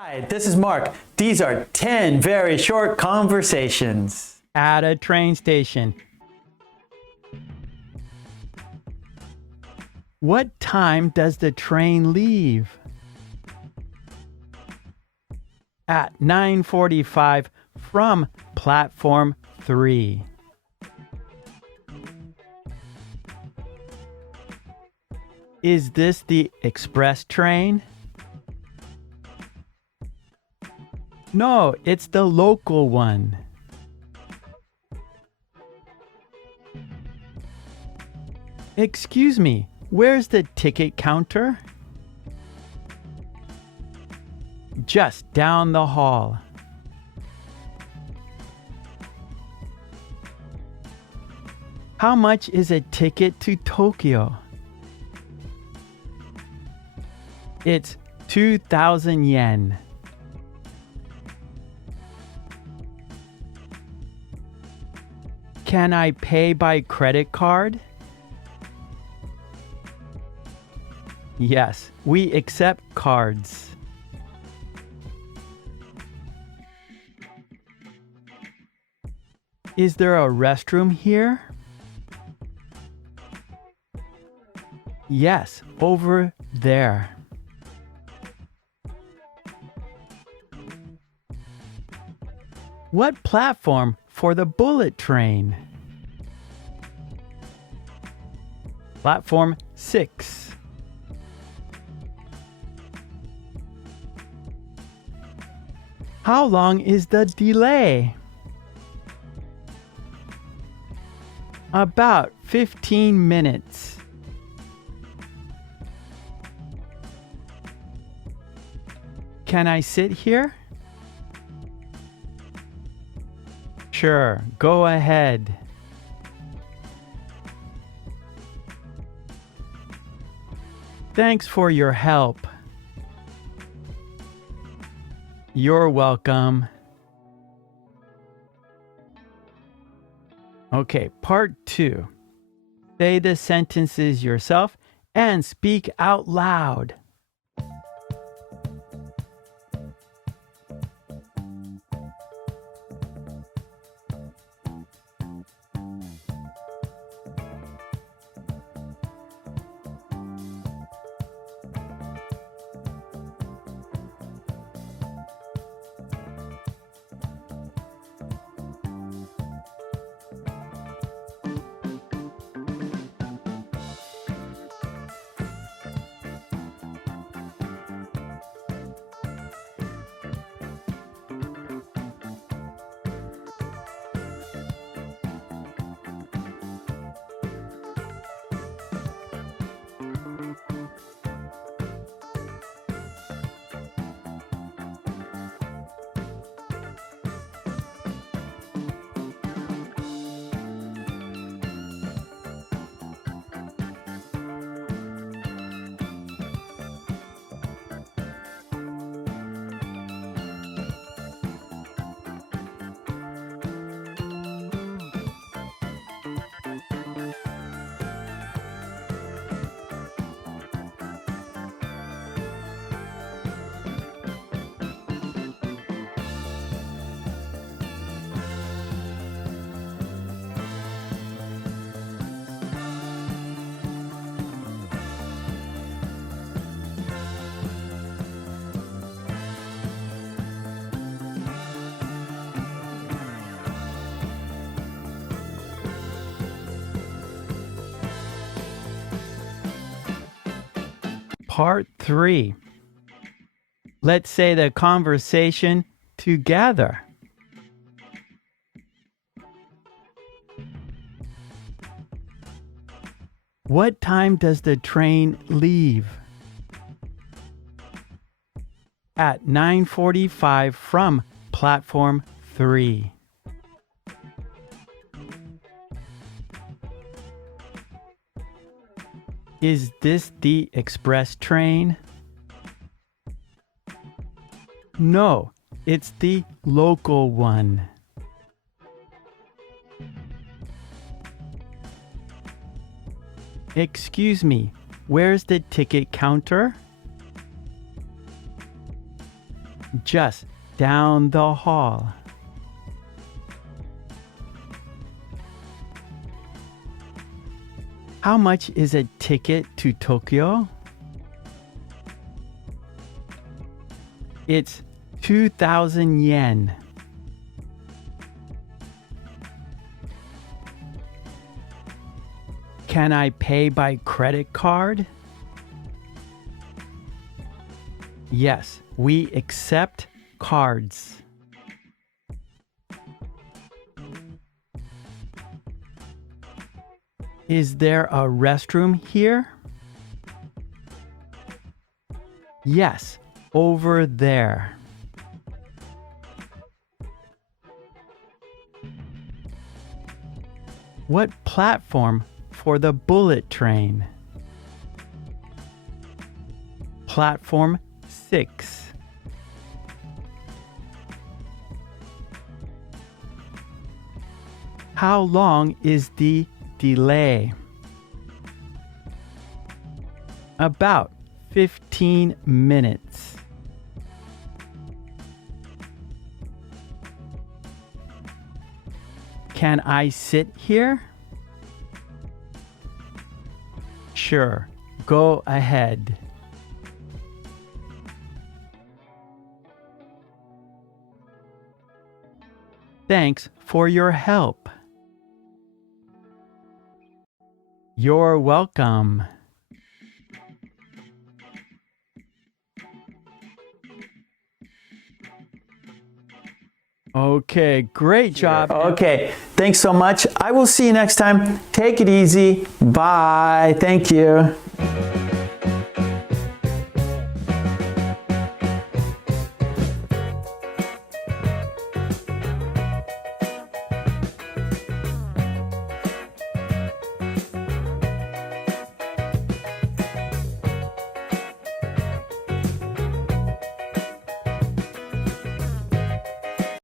Hi, this is Mark. These are 10 very short conversations at a train station. What time does the train leave? At 9:45 from platform 3. Is this the express train? No, it's the local one. Excuse me, where's the ticket counter? Just down the hall. How much is a ticket to Tokyo? It's 2,000 yen. Can I pay by credit card? Yes, we accept cards. Is there a restroom here? Yes, over there. What platform for the bullet train? Platform 6. How long is the delay? About 15 minutes. Can I sit here? Sure, go ahead. Thanks for your help. You're welcome. Okay, part 2. Say the sentences yourself and speak out loud. Part 3. Let's say the conversation together. What time does the train leave? At 9:45 from platform 3. Is this the express train? No, it's the local one. Excuse me, where's the ticket counter? Just down the hall. How much is a ticket to Tokyo? It's 2,000 yen. Can I pay by credit card? Yes, we accept cards. Is there a restroom here? Yes, over there. What platform for the bullet train? Platform 6. How long is the delay? About 15 minutes. Can I sit here? Sure, go ahead. Thanks for your help. You're welcome. Okay, great job. Okay, thanks so much. I will see you next time. Take it easy. Bye. Thank you.